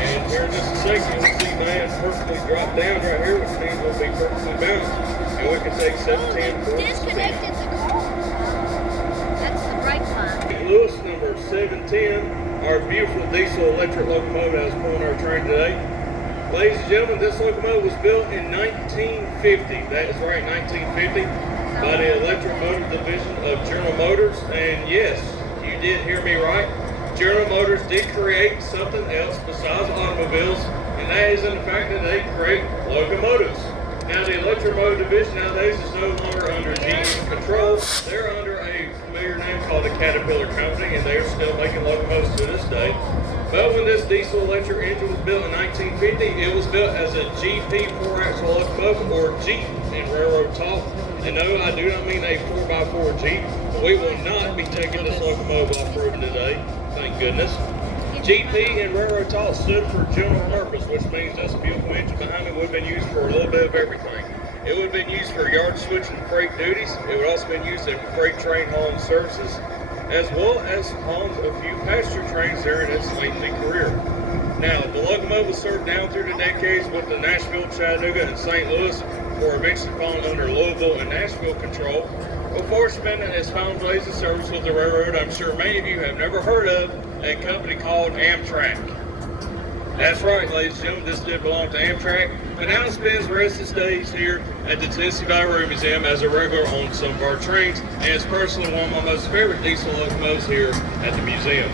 And here in just a second, you'll see mine perfectly drop down right here, which means we'll be perfectly balanced. And we can take 710 for disconnected the car. That's the brake line. Lewis number 710, our beautiful diesel electric locomotive that was pulling our train today. Ladies and gentlemen, this locomotive was built in 1950. That is right, 1950, by the Electric Motor Division of General Motors. And yes, you did hear me right. General Motors did create something else besides automobiles, and that is in the fact that they create locomotives. Now, the Electric Motor Division nowadays is no longer under GM control. They're under a familiar name called the Caterpillar Company, and they're still making locomotives to this day. But when this diesel electric engine was built in 1950, it was built as a GP 4-axle locomotive, or Jeep in railroad talk. And no, I do not mean a 4x4 Jeep. We will not be taking this locomotive off-roading today, thank goodness. GP in railroad talk stood for general purpose, which means this beautiful engine behind me would have been used for a little bit of everything. It would have been used for yard switching freight duties. It would also been used in freight train hauling services, as well as hauling a few passenger trains during its lengthy career. Now, the locomotive was served down through the decades with the Nashville, Chattanooga, and St. Louis, before eventually falling under Louisville and Nashville control, before spending its final days of service with the railroad I'm sure many of you have never heard of, a company called Amtrak. That's right, ladies and gentlemen, this did belong to Amtrak, but now it spends the rest of its days here at the Tennessee Valley Rail Museum as a regular on some of our trains, and it's personally one of my most favorite diesel locomotives here at the museum.